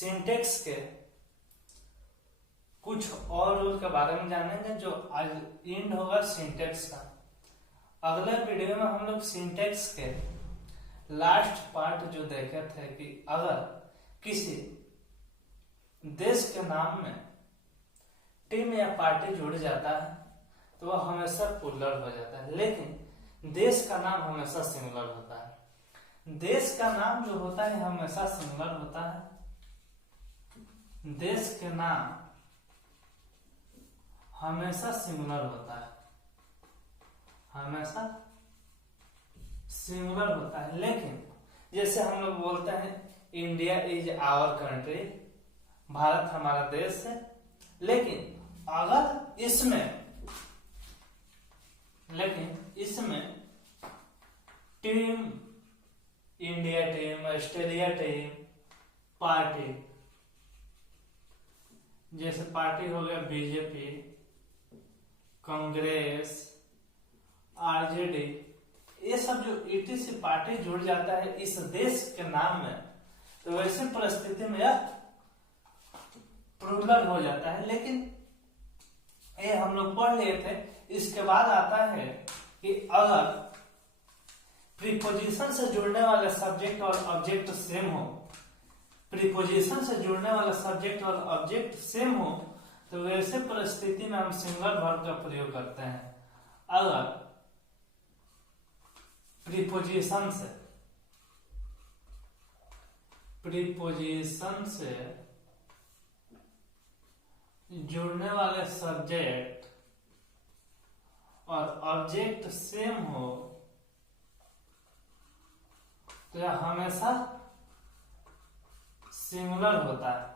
Syntax के कुछ और रूल के बारे में जानेंगे जो आज एंड होगा सिंटेक्स का। अगले वीडियो में हम लोग सिंटेक्स के लास्ट पार्ट जो देखे थे कि अगर किसी देश के नाम में टीम या पार्टी जुड़ जाता है तो वह हमेशा प्लूरल हो जाता है, लेकिन देश का नाम हमेशा सिंगुलर होता है। देश का नाम जो होता है हमेशा सिंगुलर होता है। देश के नाम हमेशा सिंगुलर होता है, हमेशा सिंगुलर होता है। लेकिन जैसे हम लोग बोलते हैं India is our country, Bharat हमारा देश है, लेकिन अगर इसमें team, India team, Australia team, party, जैसे पार्टी हो गया बीजेपी, कांग्रेस, आरजेडी, ये सब जो ईटीसी पार्टी जुड़ जाता है इस देश के नाम में, तो वैसे परिस्थिति में यह प्लूरल हो जाता है। लेकिन ये हम लोग पढ़ लिए थे। इसके बाद आता है कि अगर प्रीपोजिशन से जुड़ने वाले सब्जेक्ट और ऑब्जेक्ट सेम हो, प्रीपोजिशन से जुड़ने वाला सब्जेक्ट और ऑब्जेक्ट सेम हो, तो वैसे परिस्थिति में हम सिंगुलर वर्ब का प्रयोग करते हैं। अगर प्रीपोजिशन से जुड़ने वाले सब्जेक्ट और ऑब्जेक्ट सेम हो तो यह हमेशा सिंगुलर होता है।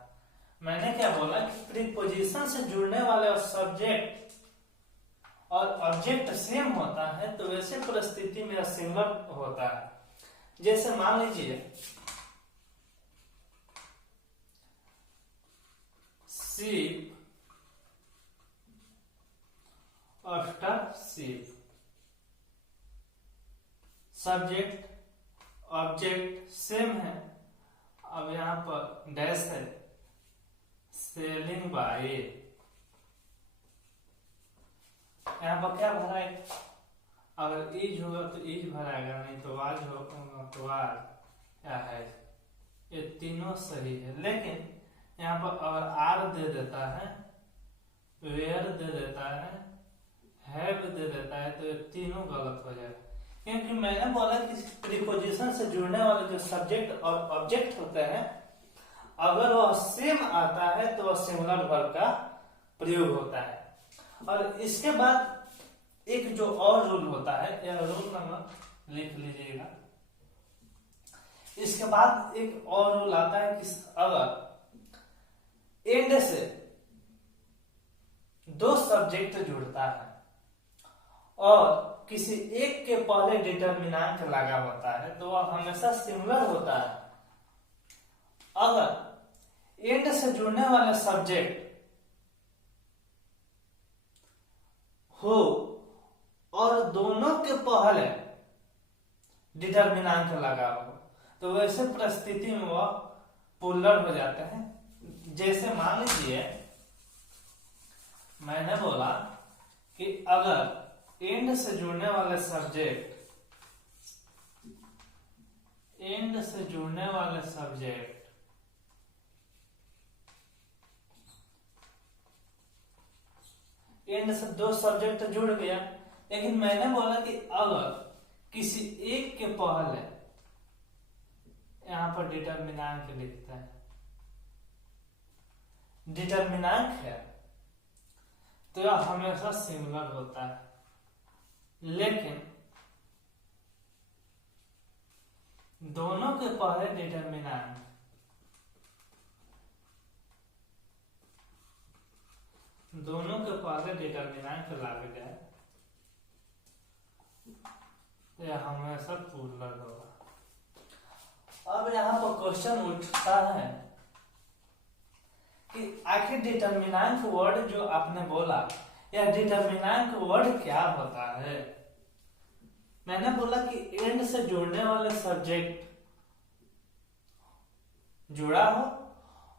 मैंने क्या बोला कि प्रीपोजिशन से जुड़ने वाले सब्जेक्ट और ऑब्जेक्ट सेम होता है तो वैसे परिस्थिति में सिंगुलर होता है। जैसे मान लीजिए sheep after sheep, subject object same है। अब यहां पर डैश है, सेलिंग बाय, यहाँ पर क्या भरा है? अगर इज होगा तो इज भराएगा, नहीं तो आज होगा तो आज। क्या है? ये तीनों सही है। लेकिन यहाँ पर अगर आर दे देता है, वेयर दे देता है, हैव दे देता है, तो ये तीनों गलत हो जाएगा। क्योंकि मैंने बोला कि प्रीपोजिशन से जुड़ने वाले जो सब्जेक्ट और ऑब्जेक्ट होते हैं अगर वह सेम आता है तो वह सिंगुलर वर्ब का प्रयोग होता है। और इसके बाद एक जो और रूल होता है, यह रूल नंबर लिख लीजिएगा। इसके बाद एक और रूल आता है कि अगर एंड से दो सब्जेक्ट जुड़ता है और किसी एक के पहले डिटरमिनेंट लगा होता है तो वह हमेशा सिंगुलर होता है। अगर एंड से जुड़ने वाले सब्जेक्ट हो और दोनों के पहले डिटरमिनेंट लगा हो तो वैसे परिस्थिति में वह प्लूरल हो जाते हैं। जैसे मान लीजिए मैंने बोला कि अगर एंड से जुड़ने वाले सब्जेक्ट एंड से दो सब्जेक्ट जुड़ गया, लेकिन मैंने बोला कि अगर किसी एक के पहले, यहां पर डिटरमिनेंट लिखता है, डिटरमिनेंट है तो यह हमेशा सिंगुलर होता है। लेकिन दोनों के पहले डिटरमिनेंट लग जाए तो यह हमेशा प्लूरल होगा। अब यहाँ पर क्वेश्चन उठता है कि आखिर डिटरमिनेंट वर्ड जो आपने बोला, यह डिटरमिनेंट वर्ड क्या होता है? मैंने बोला कि एंड से जुड़ने वाले सब्जेक्ट जुड़ा हो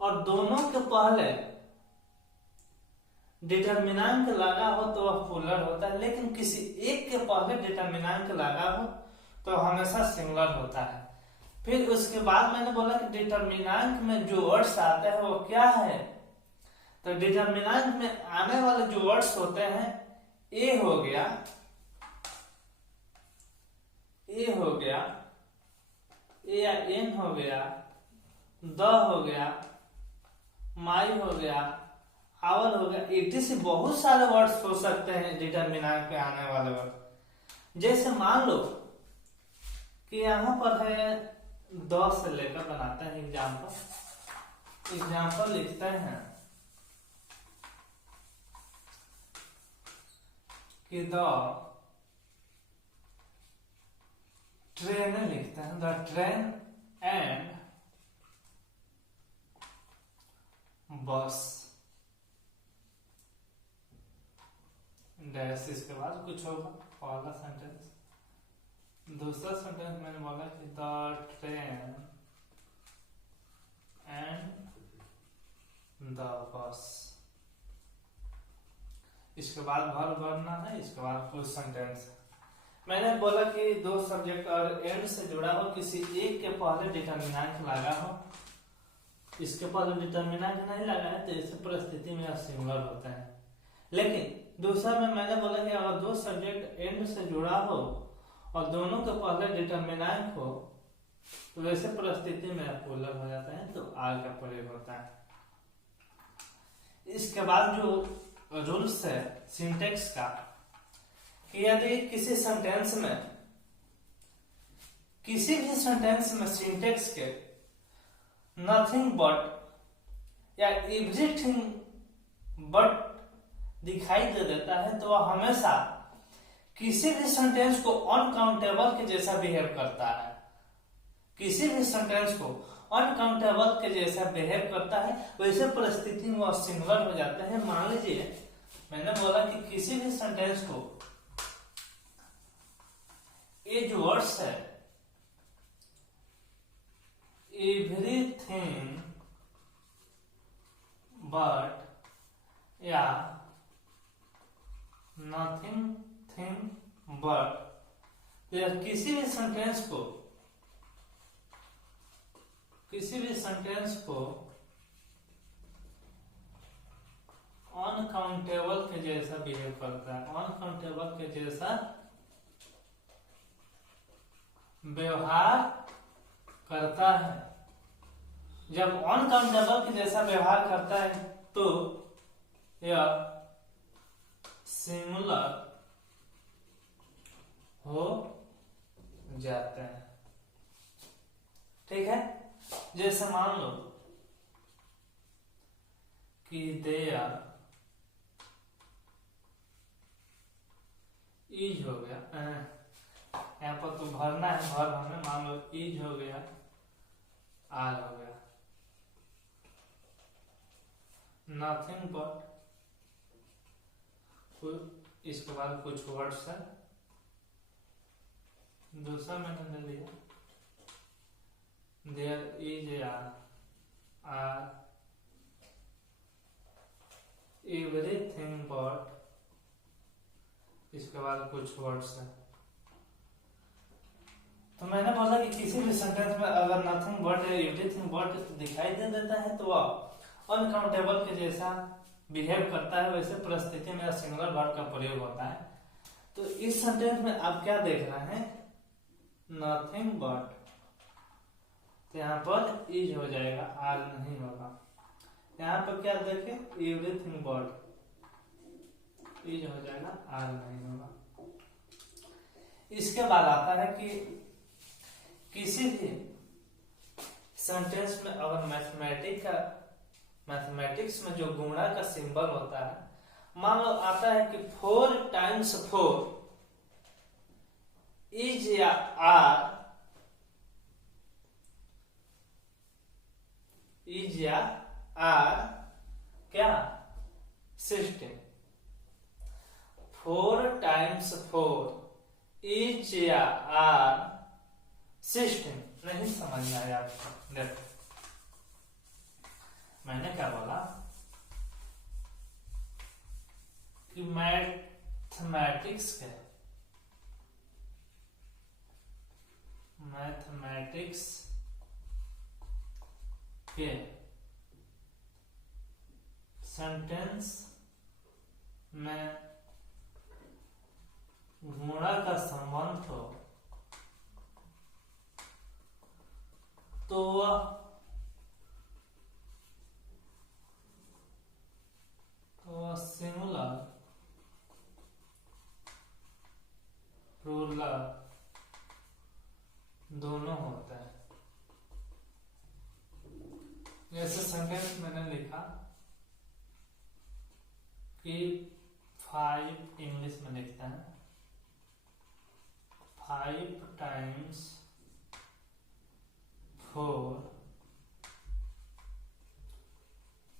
और दोनों के पहले डिटरमिनेंट लगा हो तो वह पोलर होता है, लेकिन किसी एक के पहले डिटरमिनेंट लगा हो तो हमेशा सिंगुलर होता है। फिर उसके बाद मैंने बोला कि डिटरमिनेंट में जो वर्ड्स आते हैं वो क्या है, तो डिटरमिनेंट में आने वाले जो वर्ड्स होते हैं ए हो गया, ए हो गया, ए या एन हो गया, द हो गया, माई हो गया, आवर हो गया, इतने से बहुत सारे वर्ड्स हो सकते हैं डिटरमिनेंट पे आने वाले वर्ड। जैसे मान लो कि यहां पर है द से लेकर बनाते हैं एग्जाम्पल, एग्जाम्पल लिखते हैं कि द ट्रेन लिखते हैं, द ट्रेन एंड बस डैश, इसके बाद कुछ होगा पहला सेंटेंस। दूसरा सेंटेंस मैंने बोला कि the train and the bus, इसके बाद वर्ब बनना है, इसके बाद कुछ सेंटेंस। मैंने बोला कि दो सब्जेक्ट और एंड से जुड़ा हो, किसी एक के पहले डिटरमिनेंट लगा हो, इसके पहले डिटरमिनेंट नहीं लगा है तो इस परिस्थिति में सिंगुलर होता है। लेकिन दूसरा में मैंने बोला कि अगर दो सब्जेक्ट एंड से जुड़ा हो और दोनों के पहले डिटरमिनेंट हो तो वैसे परिस्थिति में पोलर हो जाता है, तो आर का प्रयोग होता है। इसके बाद जो रूल्स है सिंटेक्स का, कि यदि किसी सेंटेंस में, किसी भी सेंटेंस में सिंटेक्स के नथिंग बट या एवरीथिंग बट दिखाई दे देता है तो वह हमेशा किसी भी सेंटेंस को अनकाउंटेबल के जैसा बिहेव करता है, किसी भी सेंटेंस को अनकाउंटेबल के जैसा बिहेव करता है, वैसे परिस्थिति में वह सिंगुलर हो जाते हैं। मान लीजिए मैंने बोला कि किसी भी सेंटेंस को ये जो वर्ड्स है एवरीथिंग बट या नथिंग थिंग बट, किसी भी सेंटेंस को, किसी भी सेंटेंस को अनकाउंटेबल के जैसा बिहेव करता है, अनकाउंटेबल के जैसा व्यवहार करता है। जब अनकाउंटेबल के जैसा व्यवहार करता है तो यह सिंगुलर हो जाते हैं। ठीक है, जैसे मान लो कि देयर इज हो गया, यहाँ पर तो भरना है, भर हमें, मान लो इज हो गया, आर हो गया, नथिंग बट, इसके बाद कुछ वर्ड्स है, दूसरा मैंने ले लिया there is are everything but, इसके बाद कुछ वर्ड्स है। तो मैंने बोला कि किसी भी सेंटेंस में अगर नथिंग बट या एवरीथिंग बट दिखाई दे देता है तो वह अनकाउंटेबल के जैसा बिहेव करता है, वैसे परिस्थिति में सिंगुलर वर्ड का प्रयोग होता है। तो इस सेंटेंस में आप क्या देख रहे हैं, नथिंग बट, तो यहाँ पर इज हो जाएगा, आर नहीं होगा। यहाँ पर क्या देखे, एवरीथिंग बट, इज हो जाएगा, आर नहीं होगा। इसके बाद आता है कि किसी भी सेंटेंस में अगर मैथमेटिक्स में जो गुणा का सिंबल होता है, मान लो आता है कि 4 टाइम्स 4 इज या आर, इज या आर क्या 16, 4 टाइम्स 4 इज या आर 16, नहीं समझ में आया आपको। देखो मैंने क्या बोला कि मैथमेटिक्स के सेंटेंस में गुणा का संबंध हो तो वह सिंगुलर, प्लूरल दोनों होता है। जैसे सेंटेंस मैंने लिखा कि 5 इंग्लिश में लिखते हैं 5 times 4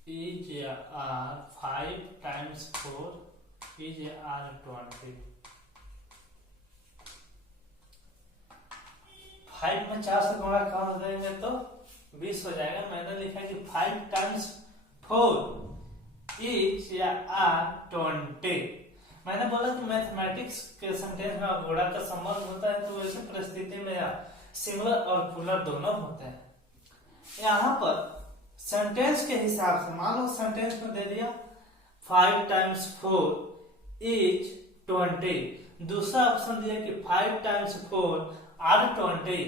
is r 5 times 4 is r 20। 5 में 4 से गुणा कर देंगे तो 20 हो जाएगा। मैंने लिखा कि 5 times 4 is r 20। मैंने बोला कि मैथमेटिक्स के सेंटेंस में गुणा का संबंध होता है तो वैसे परिस्थिति में सिंगुलर और प्लूरल दोनों होते हैं। यहाँ पर सेंटेंस के हिसाब से मान लो सेंटेंस में दे दिया 5 times 4 is 20। दूसरा ऑप्शन दिया कि 5 times 4 are 20।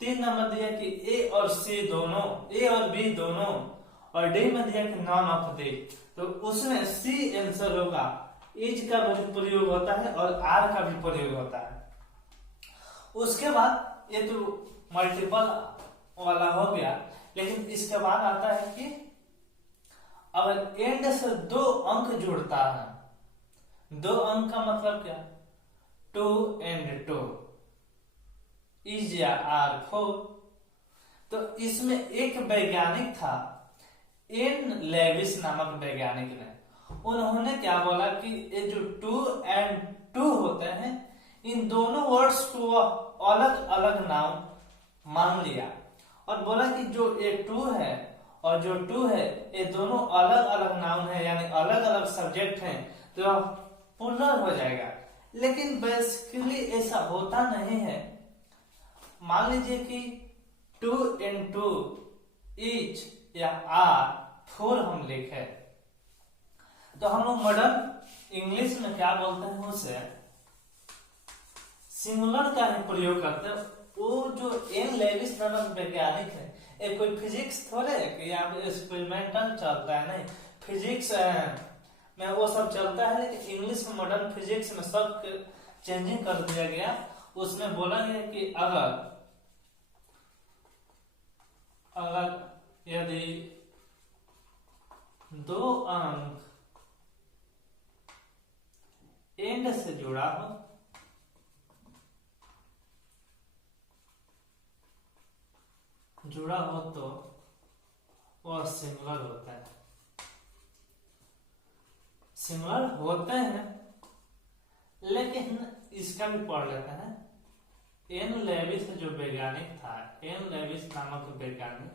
3 नंबर दिया कि ए और सी दोनों, ए और बी दोनों, और डी में दिया कि नॉन ऑफ दी। तो उसमें सी आंसर होगा। इज का भी प्रयोग होता है और आर का भी प्रयोग होता है। उसके बाद ये तो मल्टीपल वाला हो गया, लेकिन इसके बाद आता है कि अगर एंड से 2 अंक जुड़ता है, 2 अंक का मतलब क्या, 2 and 2 इज या आर 4। तो इसमें एक वैज्ञानिक था, एन लेविस नामक वैज्ञानिक ने, उन्होंने क्या बोला कि ये जो 2 and 2 होते हैं इन दोनों वर्ड्स को अलग अलग नाम मान लिया और बोला कि जो ये 2 है और जो 2 है ये दोनों अलग अलग नाउन है, यानी अलग अलग सब्जेक्ट हैं, तो प्लूरल हो जाएगा। लेकिन बेसिकली ऐसा होता नहीं है। मान लीजिए कि 2 and 2 इज या आर 4 हम लिखे तो हम लोग मॉडर्न इंग्लिश में क्या बोलते हैं, उसे सिंगुलर का ही प्रयोग करते हैं। वो जो एन लेविस नामक वैज्ञानिक है, ये कोई फिजिक्स थोड़े है कि यहाँ पे एक्सपेरिमेंटल चलता है, नहीं, फिजिक्स में वो सब चलता है, लेकिन इंग्लिश में मॉडर्न फिजिक्स में सब चेंजिंग कर दिया गया। उसमें बोला गया कि अगर यदि 2 अंक एंड से जुड़ा हो तो वह सिंगुलर होता है। सिंगुलर होते हैं, लेकिन इसका भी पढ़ लेते हैं। एन लेविस जो वैज्ञानिक था, एन लेविस नामक वैज्ञानिक,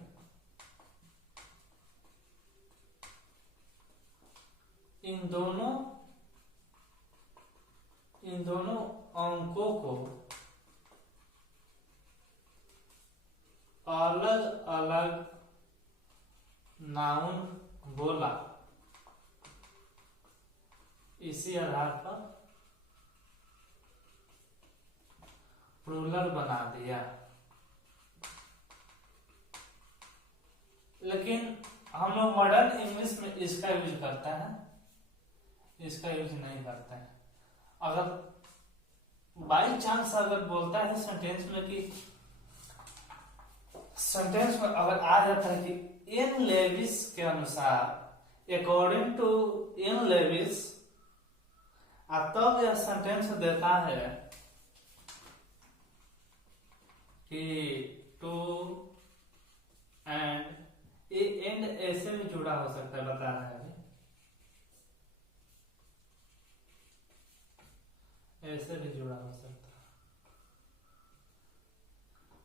इन दोनों अंकों को अलग अलग नाउन बोला, इसी आधार पर प्लूरल बना दिया। लेकिन हम लोग मॉडर्न इंग्लिश में इसका यूज करते हैं, इसका यूज नहीं करते हैं। अगर बाई चांस अगर बोलता है सेंटेंस में कि सेंटेंस में अगर आ जाता है कि एन लेविस के अनुसार, अकॉर्डिंग टू एन लेविस, तब यह सेंटेंस देता है कि 2 and एंड ऐसे भी जुड़ा हो सकता है, बता रहा है ऐसे भी जुड़ा हो सकता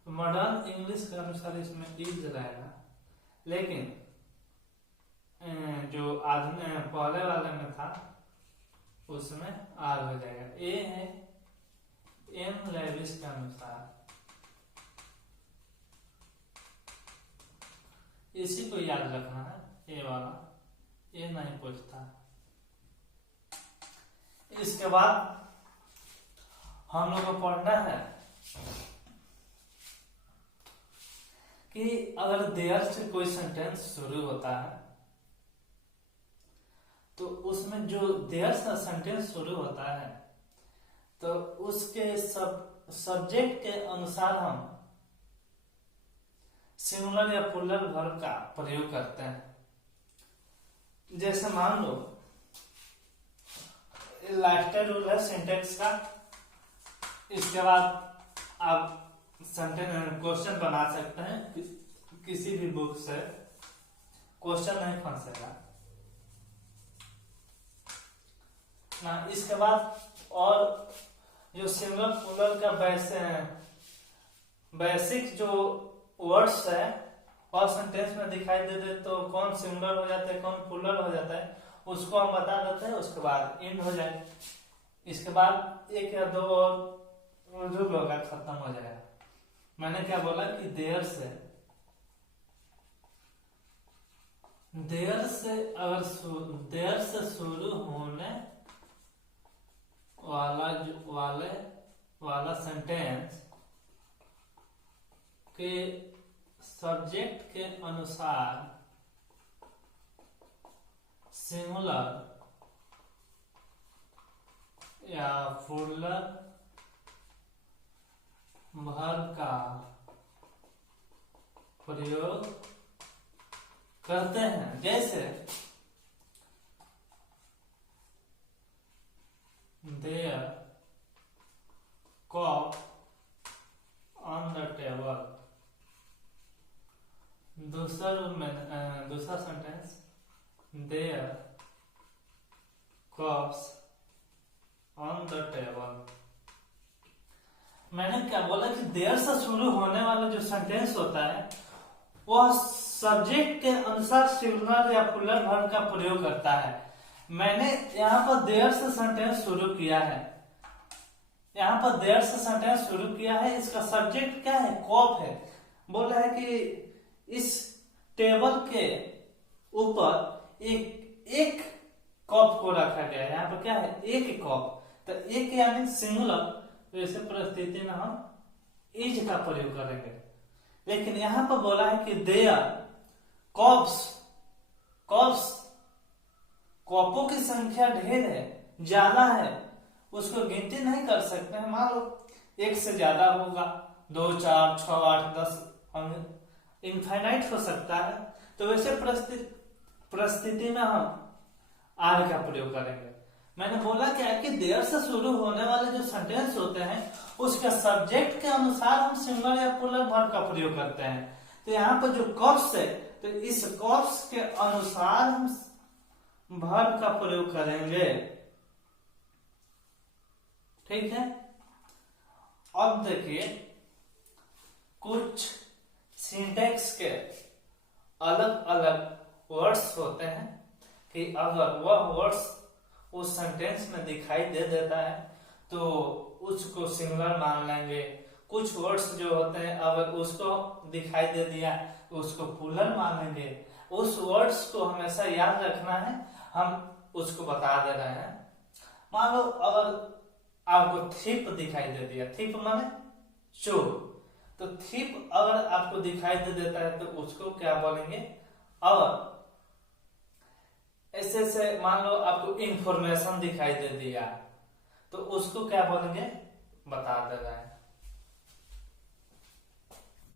है। मॉडर्न इंग्लिश के अनुसार इसमें इज रहेगा, लेकिन जो आधुनिक पहले वाले में था उसमें आर हो जाएगा। ए है एम लेविस के अनुसार, इसी को याद रखना है, ए वाला, ए नहीं पूछता। इसके बाद हम लोग को पढ़ना है कि अगर देयर से कोई सेंटेंस शुरू होता है तो उसमें जो देयर से सेंटेंस शुरू होता है तो उसके सब्जेक्ट के अनुसार हम सिंगुलर या प्लूरल वर्ब का प्रयोग करते हैं। जैसे मान लो लास्ट रूल है सिंटेक्स का, इसके बाद आप सेंटेंस क्वेश्चन बना सकते हैं, किसी भी बुक से क्वेश्चन नहीं फंसेगा ना। इसके बाद और जो सिंगुलर प्लूरल का बेसिक जो वर्ड्स है और सेंटेंस में दिखाई दे दे तो कौन सिंगुलर हो जाता है कौन प्लूरल हो जाता है उसको हम बता देते हैं, उसके बाद एंड हो जाए। इसके बाद एक या दो और रूल होगा, खत्म हो जाएगा। मैंने क्या बोला कि देयर से शुरू होने वाला सेंटेंस के सब्जेक्ट के अनुसार सिंगुलर या प्लूरल वर्ब का प्रयोग करते हैं। जैसे there cup on the table. दूसरा sentence there cups on the table. मैंने क्या बोला कि देयर से शुरू होने वाला जो सेंटेंस होता है वह सब्जेक्ट के अनुसार सिंगुलर या प्लूरल वर्ब का प्रयोग करता है। मैंने यहाँ पर देयर से सेंटेंस शुरू किया है, यहाँ पर देयर से सेंटेंस शुरू किया है, इसका सब्जेक्ट क्या है, कप है। बोल रहा है कि इस टेबल के ऊपर एक कप को रखा गया है। यहाँ पर क्या है, एक कप, तो एक यानी सिंगुलर, तो ऐसे परिस्थिति में हम इज का प्रयोग करेंगे। लेकिन यहाँ पर बोला है कि देयर कप्स, कपों की संख्या ढेर है, ज्यादा है, उसको गिनती नहीं कर सकते हैं। मान लो एक से ज्यादा होगा, 2, 4, 6, 8, 10 इनफाइनाइट हो सकता है। तो वैसे परिस्थिति में हम आर का प्रयोग करेंगे। मैंने बोला क्या है कि देयर से शुरू होने वाले जो सेंटेंस होते हैं उसके सब्जेक्ट के अनुसार हम सिंगुलर या प्लूरल वर्ब का प्रयोग करते हैं। तो यहाँ पर जो कप्स है तो इस कप्स के अनुसार हम वर्ब का प्रयोग करेंगे। ठीक है। अब देखिए कुछ सिंटेक्स के अलग अलग वर्ड्स होते हैं कि अगर वह वर्ड्स उस सेंटेंस में दिखाई दे देता है तो उसको सिंगुलर मान लेंगे। कुछ वर्ड्स जो होते हैं अगर उसको दिखाई दे दिया तो उसको प्लूरल मान लेंगे। उस वर्ड्स को हमेशा याद रखना है, हम उसको बता दे रहे हैं। मान लो अगर आपको थिप दिखाई दे दिया, थिप माने चोर, तो थिप अगर आपको दिखाई दे देता है तो उसको क्या बोलेंगे, और ऐसे से मान लो आपको इंफॉर्मेशन दिखाई दे दिया तो उसको क्या बोलेंगे, बता दे रहे हैं।